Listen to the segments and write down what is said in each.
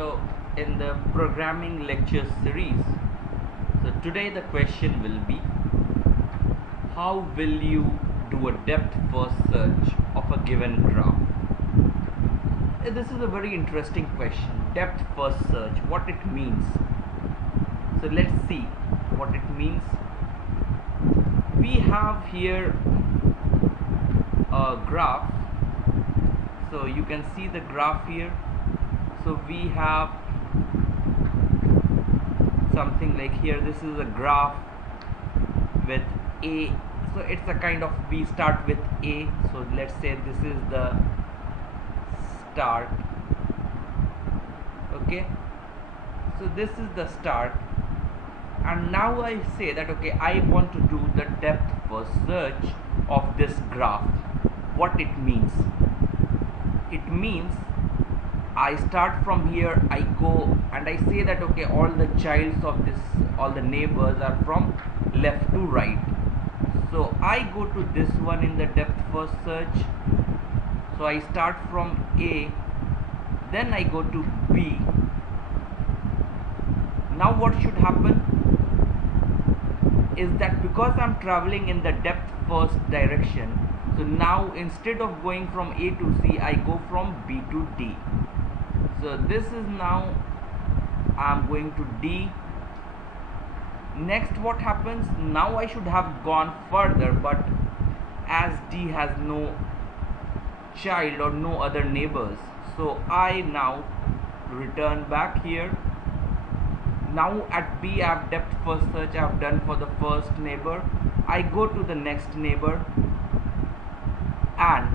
So in the programming lecture series, so today the question will be, how will you do a depth first search of a given graph? This is a very interesting question. Depth first search, what it means. So let's see what it means. We have here a graph. So you can see the graph here. So we have something like here, this is a graph with A. So it's a kind of, we start with A. So let's say this is the start. Okay, so this is the start, and now I say that okay, I want to do the depth first search of this graph. What it means? It means I start from here, I go and I say that okay, all the childs of this, all the neighbors are from left to right. So I go to this one in the depth first search. So I start from A, then I go to B. Now what should happen is that because I'm traveling in the depth first direction, so now instead of going from A to C, I go from B to D. So this is now I'm going to D. Next what happens? Now I should have gone further, but as D has no child or no other neighbors, so I now return back here. Now at B I have depth first search I have done for the first neighbor. I go to the next neighbor and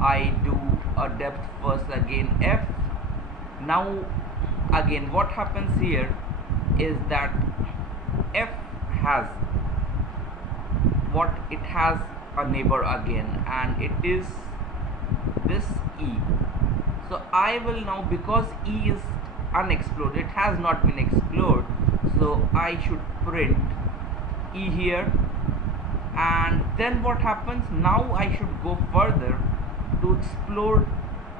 I do a depth first again F. Now again what happens here is that F has what, it has a neighbor again, and it is this E. So I will now, because E is unexplored, it has not been explored, so I should print E here. And then what happens? Now I should go further to explore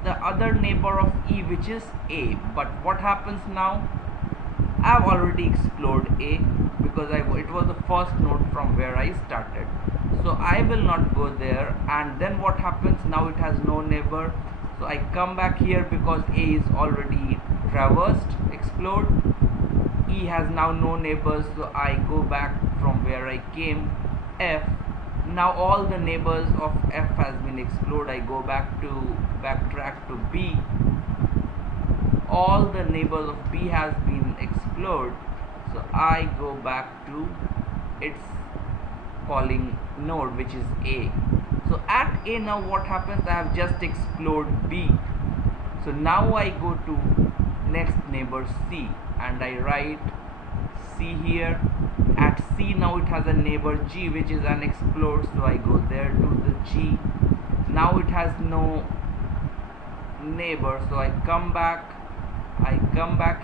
the other neighbor of E, which is A. But what happens now? I have already explored A because it was the first node from where I started. So I will not go there. And then what happens? Now it has no neighbor. So I come back here because A is already traversed, explored. E has now no neighbors, so I go back from where I came, F. Now all the neighbors of F has been explored. I go back to backtrack to B. All the neighbors of B has been explored, so I go back to its calling node, which is A. So at A now what happens? I have just explored B. So now I go to next neighbor C and I write C here. At C now it has a neighbor G which is unexplored, so I go there to the G. Now it has no neighbor, so I come back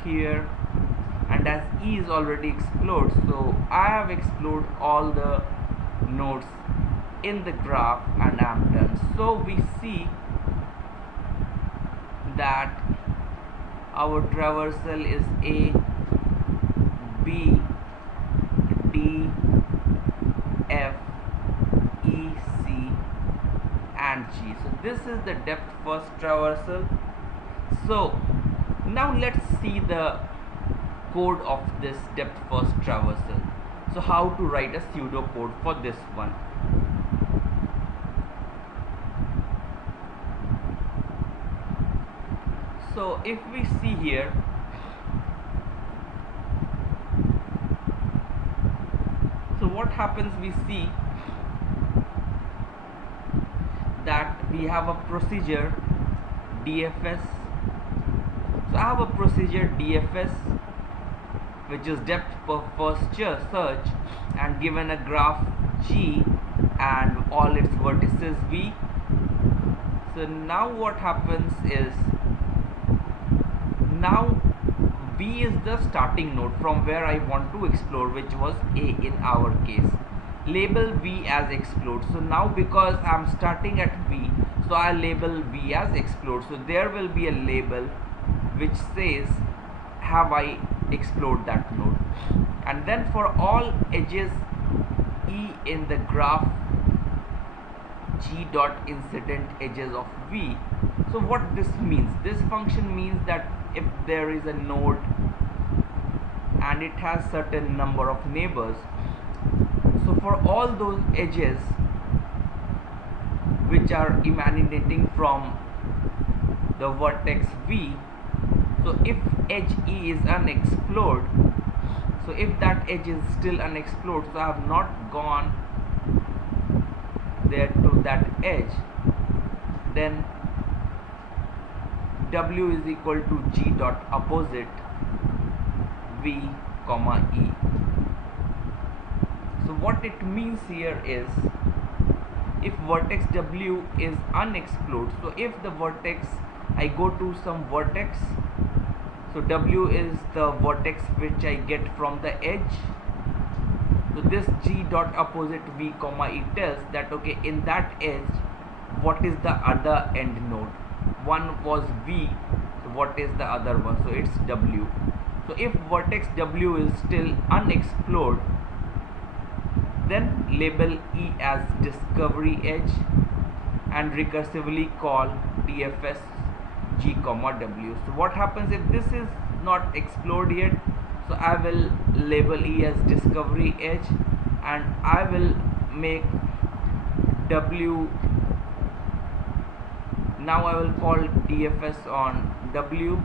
here, and as E is already explored, so I have explored all the nodes in the graph and I am done. So we see that our traversal is A, B, D, F, E, C and G. So this is the depth first traversal. So now let's see the code of this depth first traversal. So how to write a pseudo code for this one. So if we see here, so what happens, we see that we have a procedure DFS. So I have a procedure DFS which is depth first search and given a graph G and all its vertices V. So now what happens is, now V is the starting node from where I want to explore, which was A in our case. Label V as explored. So now because I'm starting at V, so I label V as explored. So there will be a label which says have I explored that node. And then for all edges E in the graph G dot incident edges of V. So what this means, this function means that if there is a node and it has certain number of neighbors, so for all those edges which are emanating from the vertex V, so if edge E is unexplored, so if that edge is still unexplored, so I have not gone there to that edge, then W is equal to G dot opposite V comma E. So what it means here is, if vertex W is unexplored, so if the vertex, I go to some vertex, so W is the vertex which I get from the edge, so this G dot opposite V comma E tells that okay, in that edge what is the other end node. One was V, so what is the other one? So it's W. So if vertex W is still unexplored, then label E as discovery edge and recursively call DFS G comma W. So what happens if this is not explored yet? So I will label E as discovery edge and I will make W, now I will call DFS on W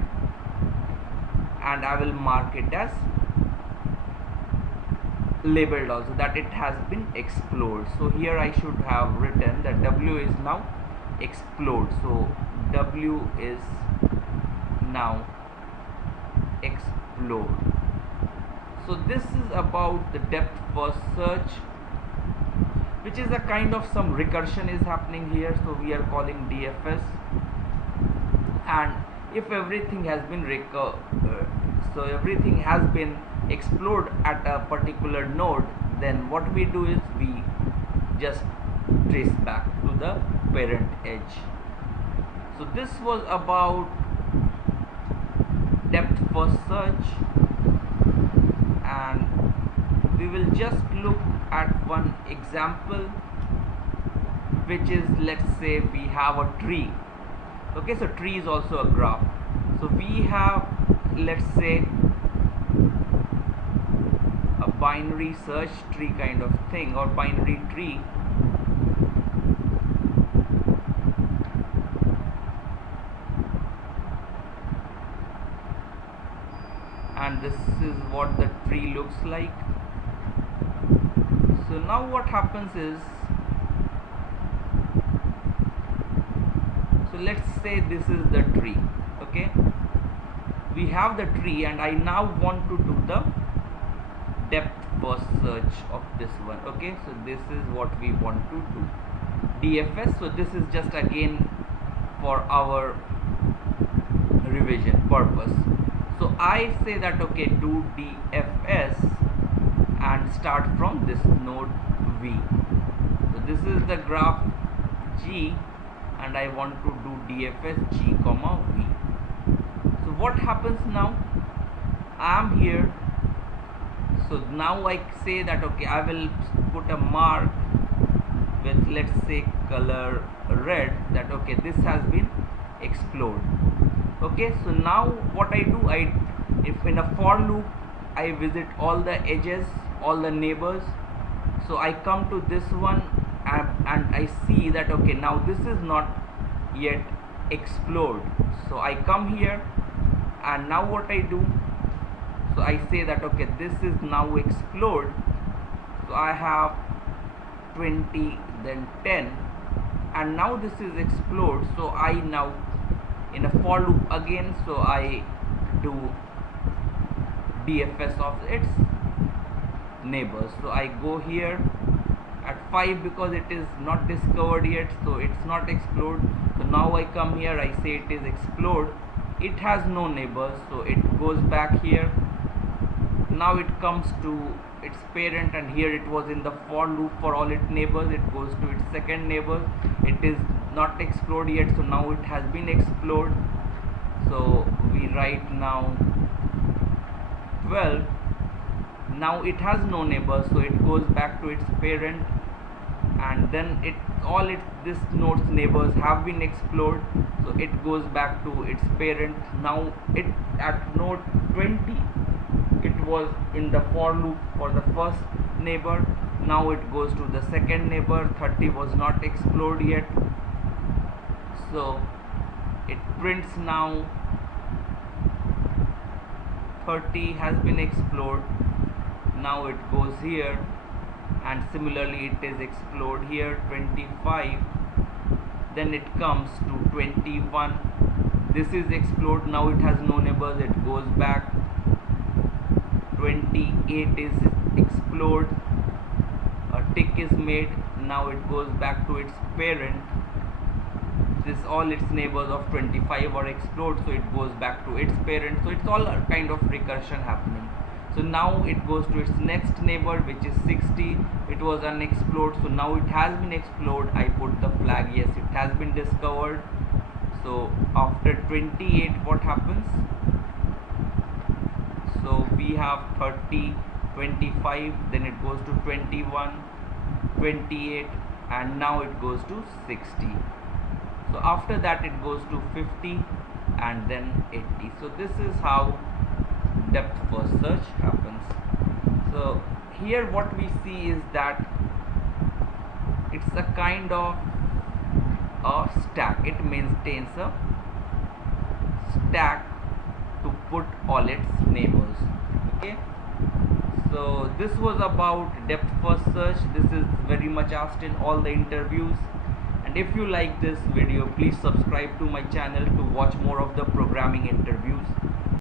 and I will mark it as labeled also, that it has been explored. So here I should have written that W is now explored. So W is now explored. So this is about the depth first search, which is a kind of some recursion is happening here, so we are calling DFS. And if everything has been so everything has been explored at a particular node, then what we do is we just trace back to the parent edge. So this was about depth first search, and we will just look at one example, which is, let's say we have a tree. Okay, so tree is also a graph. So we have, let's say, a binary search tree kind of thing, or binary tree. And this is what the tree looks like. So now what happens is, so let's say this is the tree. Okay, we have the tree and I now want to do the depth first search of this one. Okay, so this is what we want to do, DFS. So this is just again for our revision purpose. So I say that okay, do DFS and start from this node V. So this is the graph G and I want to do DFS G comma V. So what happens now? I am here. So now I say that okay, I will put a mark with, let's say, color red, that okay, this has been explored. Okay, so now what I do, if in a for loop I visit all the edges, all the neighbors, so I come to this one and I see that okay, now this is not yet explored. So I come here and now what I do, so I say that okay, this is now explored. So I have 20, then 10, and now this is explored. So I now in a for loop again, so I do DFS of its neighbors. So I go here at 5 because it is not discovered yet, so it's not explored. So now I come here, I say it is explored. It has no neighbors, so it goes back here. Now it comes to its parent, and here it was in the for loop for all its neighbors. It goes to its second neighbor. It is not explored yet, so now it has been explored. So we write now 12, now it has no neighbors, so it goes back to its parent, and then this node's neighbors have been explored, so it goes back to its parent. Now it at node 20, it was in the for loop for the first neighbor. Now it goes to the second neighbor. 30 was not explored yet, so it prints now 30 has been explored. Now it goes here, and similarly it is explored here. 25, then it comes to 21, this is explored. Now it has no neighbors, it goes back. 28 is explored, a tick is made. Now it goes back to its parent. This all its neighbors of 25 are explored, so it goes back to its parent. So it's all a kind of recursion happening. So now it goes to its next neighbor, which is 60. It was unexplored, so now it has been explored. I put the flag, yes, it has been discovered. So after 28, what happens? So we have 30, 25, then it goes to 21, 28, and now it goes to 60. So after that it goes to 50 and then 80. So this is how depth first search happens. So here what we see is that it's a kind of a stack. It maintains a stack to put all its neighbors. Okay, so this was about depth first search. This is very much asked in all the interviews. And if you like this video, please subscribe to my channel to watch more of the programming interviews.